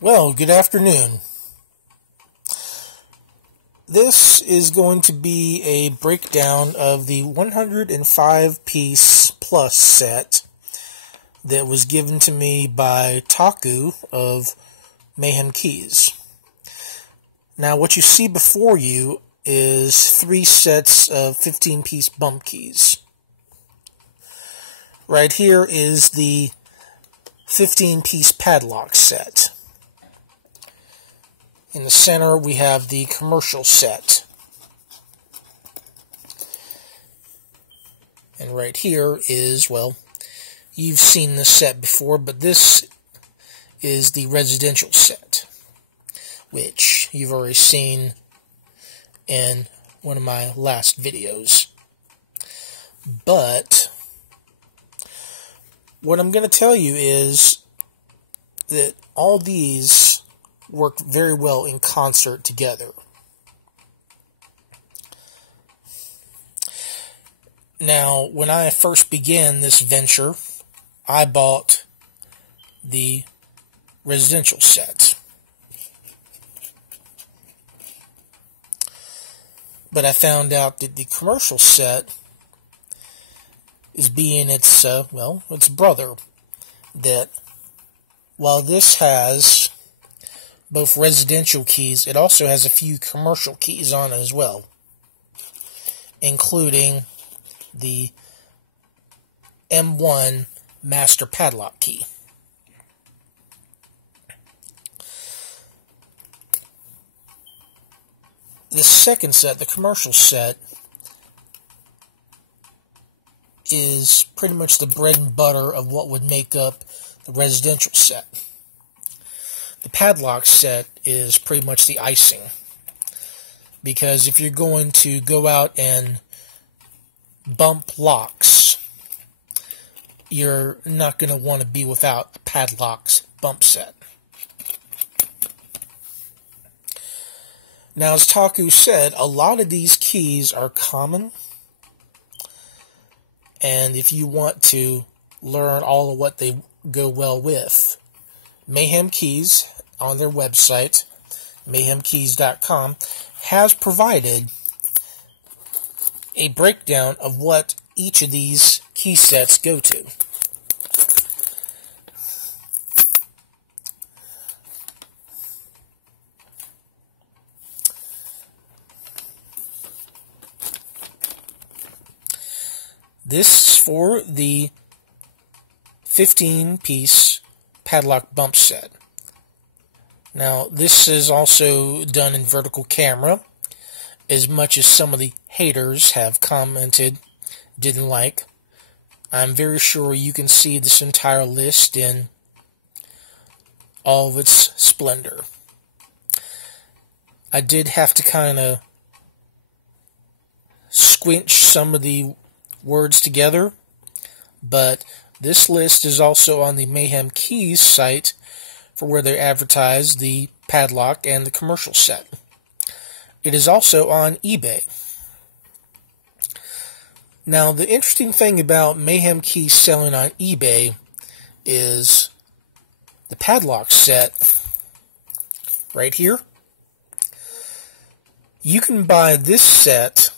Well, good afternoon. This is going to be a breakdown of the 105-piece plus set that was given to me by Taku of Mayhem Keys. Now, what you see before you is 3 sets of 15-piece bump keys. Right here is the 15-piece padlock set. In the center, we have the commercial set. And right here is, well, you've seen this set before, but this is the residential set, which you've already seen in one of my last videos. But what I'm going to tell you is that all these work very well in concert together. Now, when I first began this venture, I bought the residential set. But I found out that the commercial set is being its brother. That while this has both residential keys, it also has a few commercial keys on it as well, including the M1 master padlock key. The second set, the commercial set, is pretty much the bread and butter of what would make up the residential set. The padlock set is pretty much the icing, because if you're going to go out and bump locks, you're not going to want to be without a padlock's bump set. Now, as Taku said, a lot of these keys are common, and if you want to learn all of what they go well with, Mayhem Keys, on their website, mayhemkeys.com, has provided a breakdown of what each of these key sets go to. This is for the 15-piece padlock bump set. Now, this is also done in vertical camera, as much as some of the haters have commented, didn't like. I'm very sure you can see this entire list in all of its splendor. I did have to kind of squinch some of the words together, but this list is also on the Mayhem Keys site for where they advertise the padlock and the commercial set. It is also on eBay. Now, the interesting thing about Mayhem Keys selling on eBay is the padlock set right here. You can buy this set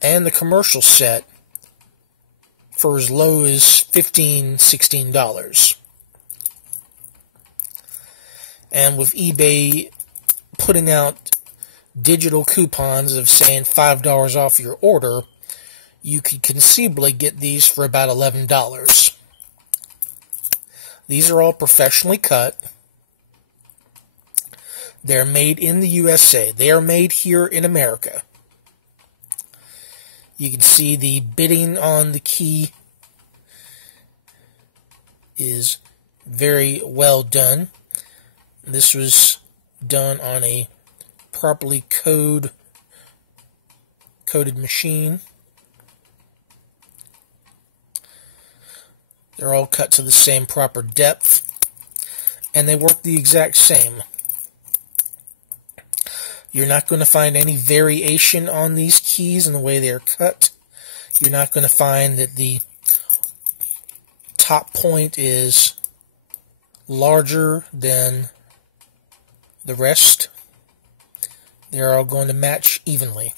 and the commercial set for as low as $15, $16. And with eBay putting out digital coupons of saying $5 off your order, you could conceivably get these for about $11. These are all professionally cut. They're made in the USA. They are made here in America. You can see the bidding on the key is very well done. This was done on a properly coded machine. They're all cut to the same proper depth, and they work the exact same. You're not going to find any variation on these keys in the way they're cut. You're not going to find that the top point is larger than the rest. They're all going to match evenly.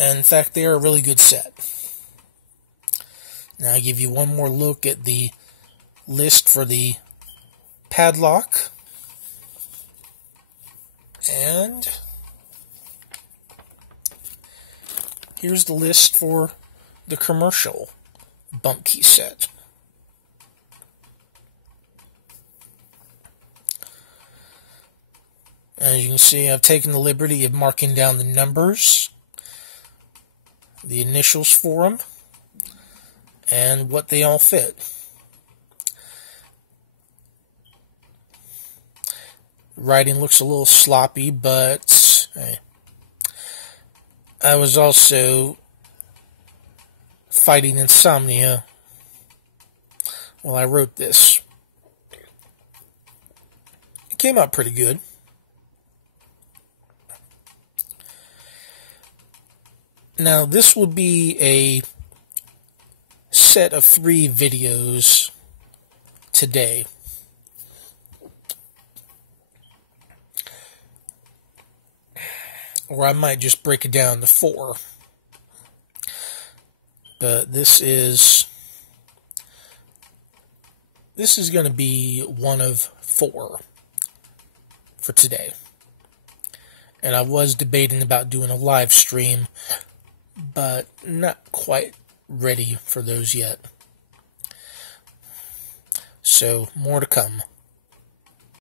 And in fact, they are a really good set. Now I give you one more look at the list for the padlock. And here's the list for the commercial bump key set. As you can see, I've taken the liberty of marking down the numbers, the initials for them, and what they all fit. Writing looks a little sloppy, but hey. I was also fighting insomnia while I wrote this. It came out pretty good. Now, this will be a set of 3 videos today. Or I might just break it down to 4. But this is going to be one of 4 for today. And I was debating about doing a live stream, but not quite ready for those yet. So, more to come.